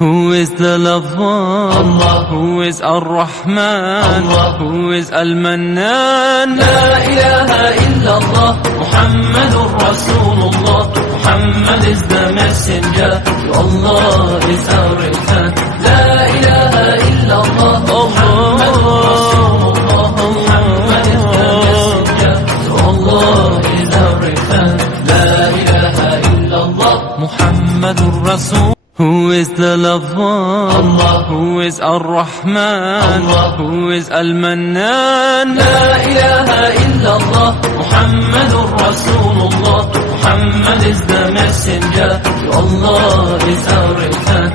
Who is the lover? Allah. Who is Ar-Rahman? Allah. Who is Al-Mannan? La ilaha illallah, Muhammadur Rasulullah. Muhammad is the messenger, to Allah is our return. La ilaha illallah, Muhammadur Rasulullah. Muhammad is the messenger, to Allah is our return. La ilaha illallah, Muhammadur Rasul. Who is the lover? Allah. Who is Ar-Rahman? Allah. Who is Al-Mannan? La ilaha illallah, Muhammadur Rasulullah. Muhammad is the messenger, to Allah is our return.